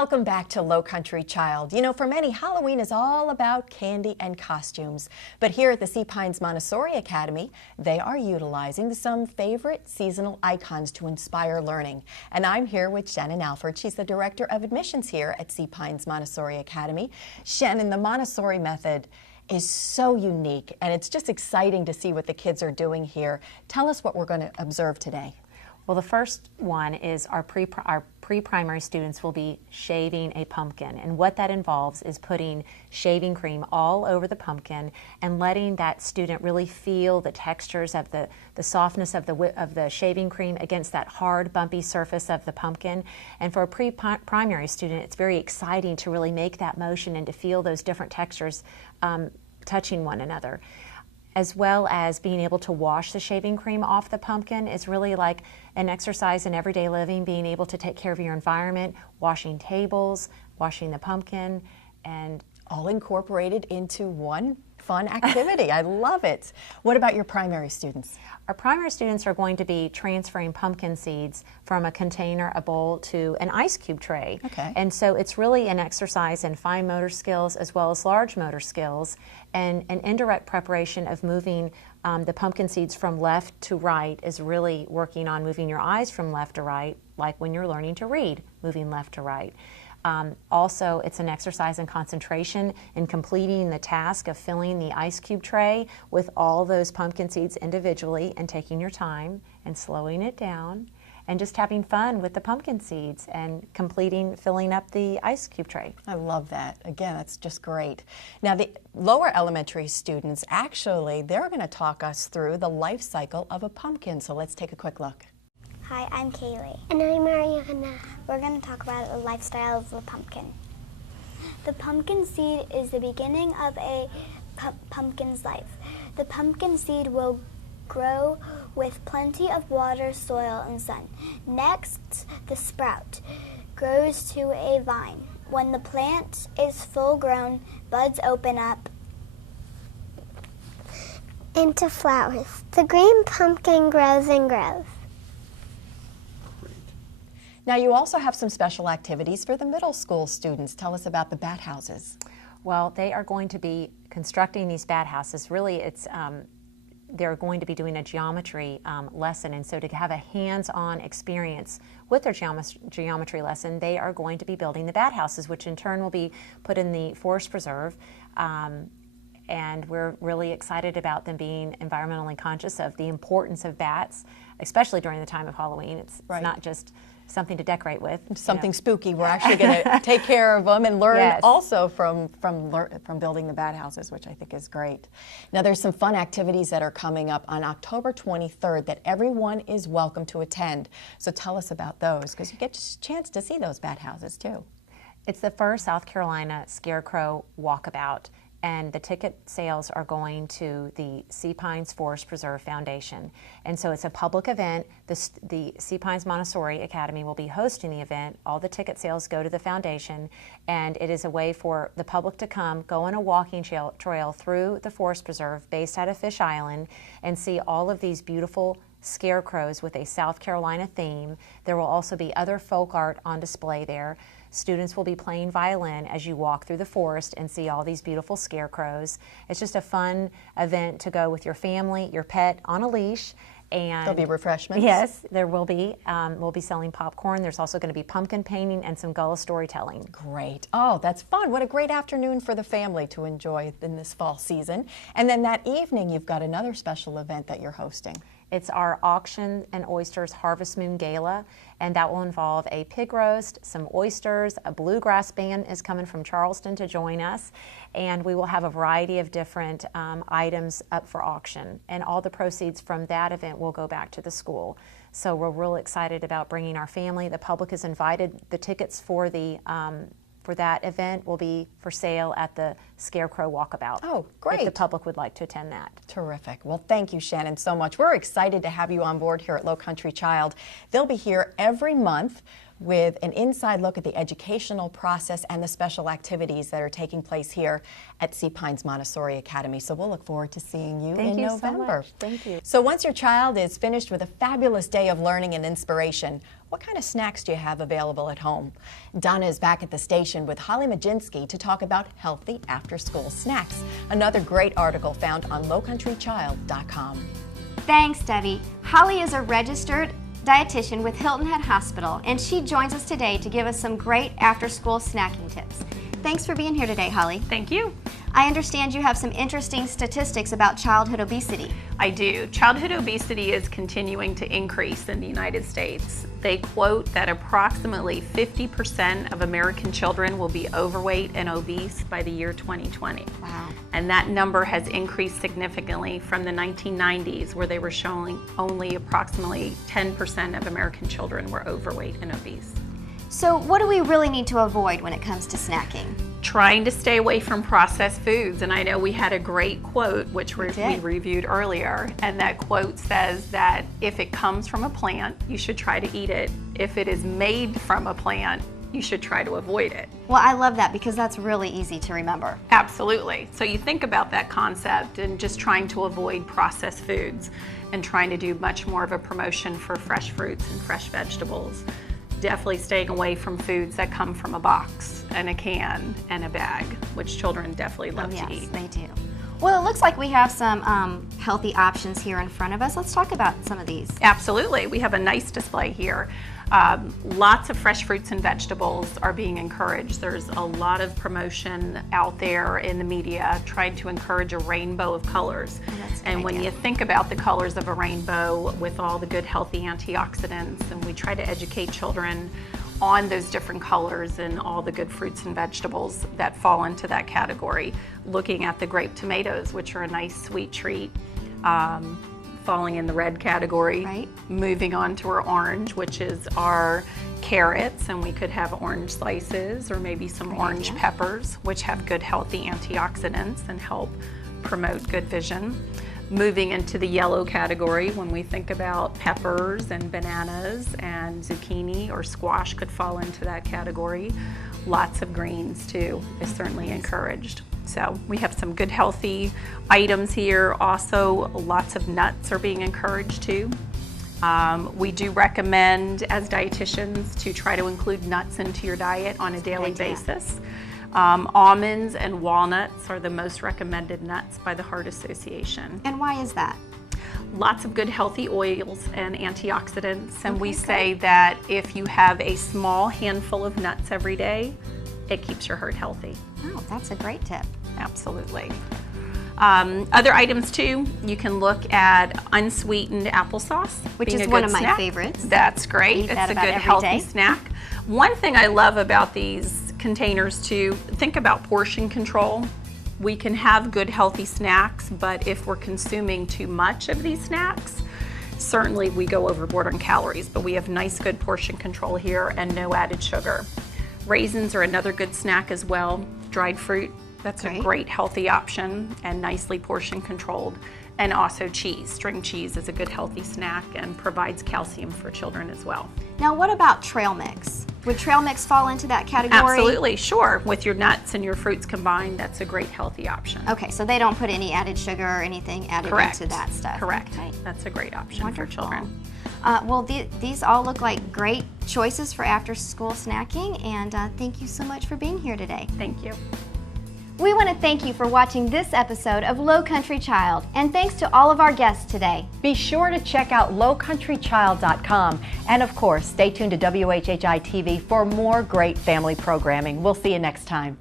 Welcome back to Low Country Child. You know, for many, Halloween is all about candy and costumes. But here at the Sea Pines Montessori Academy, they are utilizing some favorite seasonal icons to inspire learning. And I'm here with Shannon Alford. She's the Director of Admissions here at Sea Pines Montessori Academy. Shannon, the Montessori method is so unique, and it's just exciting to see what the kids are doing here. Tell us what we're going to observe today. Well, the first one is our pre-primary students will be shaving a pumpkin, and what that involves is putting shaving cream all over the pumpkin and letting that student really feel the textures of the softness of the shaving cream against that hard, bumpy surface of the pumpkin. And for a pre-primary student, it's very exciting to really make that motion and to feel those different textures touching one another. As well as being able to wash the shaving cream off the pumpkin is really like an exercise in everyday living, being able to take care of your environment, washing tables, washing the pumpkin, and all incorporated into one fun activity. I love it. What about your primary students? Our primary students are going to be transferring pumpkin seeds from a container, a bowl, to an ice cube tray. Okay. And so it's really an exercise in fine motor skills as well as large motor skills, and an indirect preparation of moving the pumpkin seeds from left to right is really working on moving your eyes from left to right, like when you're learning to read, moving left to right. Also, it's an exercise in concentration in completing the task of filling the ice cube tray with all those pumpkin seeds individually and taking your time and slowing it down and just having fun with the pumpkin seeds and filling up the ice cube tray. I love that. Again, that's just great. Now, the lower elementary students, actually, they're going to talk us through the life cycle of a pumpkin. So let's take a quick look. Hi, I'm Kaylee. And I'm Mariana. We're going to talk about the lifestyle of the pumpkin. The pumpkin seed is the beginning of a pumpkin's life. The pumpkin seed will grow with plenty of water, soil, and sun. Next, the sprout grows to a vine. When the plant is full grown, buds open up into flowers. The green pumpkin grows and grows. Now, you also have some special activities for the middle school students. Tell us about the bat houses. Well, they are going to be constructing these bat houses. Really, they're going to be doing a geometry lesson, and so to have a hands-on experience with their geometry lesson, they are going to be building the bat houses, which in turn will be put in the forest preserve. And we're really excited about them being environmentally conscious of the importance of bats, especially during the time of Halloween. It's not just something to decorate with. Something spooky. We're actually going to take care of them and learn also from building the bat houses, which I think is great. Now, there's some fun activities that are coming up on October 23rd that everyone is welcome to attend. So tell us about those, because you get a chance to see those bat houses too. It's the first South Carolina Scarecrow Walkabout, and the ticket sales are going to the Sea Pines Forest Preserve Foundation. And so it's a public event. The Sea Pines Montessori Academy will be hosting the event. All the ticket sales go to the foundation, and it is a way for the public to come, go on a walking trail through the Forest Preserve based out of Fish Island, and see all of these beautiful scarecrows with a South Carolina theme. There will also be other folk art on display there. Students will be playing violin as you walk through the forest and see all these beautiful scarecrows. It's just a fun event to go with your family, your pet on a leash. And there'll be refreshments? Yes, there will be. We'll be selling popcorn. There's also going to be pumpkin painting and some Gala storytelling. Great. Oh, that's fun. What a great afternoon for the family to enjoy in this fall season. And then that evening, you've got another special event that you're hosting. It's our Auction and Oysters Harvest Moon Gala, and that will involve a pig roast, some oysters, a bluegrass band is coming from Charleston to join us, and we will have a variety of different items up for auction. And all the proceeds from that event will go back to the school. So we're real excited about bringing our family. The public is invited. The tickets for that event will be for sale at the Scarecrow Walkabout. Oh, great. If the public would like to attend that. Terrific. Well, thank you, Shannon, so much. We're excited to have you on board here at Low Country Child. They'll be here every month with an inside look at the educational process and the special activities that are taking place here at Sea Pines Montessori Academy. So we'll look forward to seeing you in November. So much. Thank you. So once your child is finished with a fabulous day of learning and inspiration, what kind of snacks do you have available at home? Donna is back at the station with Holly Majinski to talk about healthy after-school snacks. Another great article found on lowcountrychild.com. Thanks, Debbie. Holly is a registered dietitian with Hilton Head Hospital, and she joins us today to give us some great after-school snacking tips. Thanks for being here today, Holly. Thank you. I understand you have some interesting statistics about childhood obesity. I do. Childhood obesity is continuing to increase in the United States. They quote that approximately 50% of American children will be overweight and obese by the year 2020. Wow. And that number has increased significantly from the 1990s, where they were showing only approximately 10% of American children were overweight and obese. So what do we really need to avoid when it comes to snacking? Trying to stay away from processed foods. And I know we had a great quote, which we reviewed earlier, and that quote says that if it comes from a plant, you should try to eat it. If it is made from a plant, you should try to avoid it. Well, I love that because that's really easy to remember. Absolutely. So you think about that concept and just trying to avoid processed foods and trying to do much more of a promotion for fresh fruits and fresh vegetables. Definitely staying away from foods that come from a box and a can and a bag, which children definitely love to eat. Yes, they do. Well, it looks like we have some healthy options here in front of us. Let's talk about some of these. Absolutely. We have a nice display here. Lots of fresh fruits and vegetables are being encouraged. There's a lot of promotion out there in the media trying to encourage a rainbow of colors. Oh, that's a good and when idea. you think about the colors of a rainbow with all the good healthy antioxidants, and we try to educate children on those different colors and all the good fruits and vegetables that fall into that category. Looking at the grape tomatoes, which are a nice sweet treat, falling in the red category. Right. Moving on to our orange, which is our carrots, and we could have orange slices or maybe some orange peppers, which have good healthy antioxidants and help promote good vision. Moving into the yellow category, when we think about peppers and bananas, and zucchini or squash could fall into that category. Lots of greens too is certainly encouraged. So we have some good healthy items here. Also, lots of nuts are being encouraged too. We do recommend as dietitians to try to include nuts into your diet on a daily basis. Almonds and walnuts are the most recommended nuts by the Heart Association. And why is that? Lots of good healthy oils and antioxidants, and we say that if you have a small handful of nuts every day, it keeps your heart healthy. Oh, that's a great tip. Absolutely. Other items too, you can look at unsweetened applesauce, Which being is a one good of my snack. favorites. That's great. Eat It's that a about good every healthy day. snack. One thing I love about these containers too, think about portion control. We can have good healthy snacks, but if we're consuming too much of these snacks, certainly we go overboard on calories, but we have nice good portion control here and no added sugar. Raisins are another good snack as well. Dried fruit, that's a great healthy option and nicely portion controlled. And also cheese. String cheese is a good healthy snack and provides calcium for children as well. Now, what about trail mix? Would trail mix fall into that category? Absolutely, sure. With your nuts and your fruits combined, that's a great healthy option. Okay, so they don't put any added sugar or anything added into that stuff. Correct. Okay. That's a great option Wonderful. for children. Well, these all look like great choices for after-school snacking, and thank you so much for being here today. Thank you. We want to thank you for watching this episode of Low Country Child, and thanks to all of our guests today. Be sure to check out lowcountrychild.com, and of course, stay tuned to WHHI TV for more great family programming. We'll see you next time.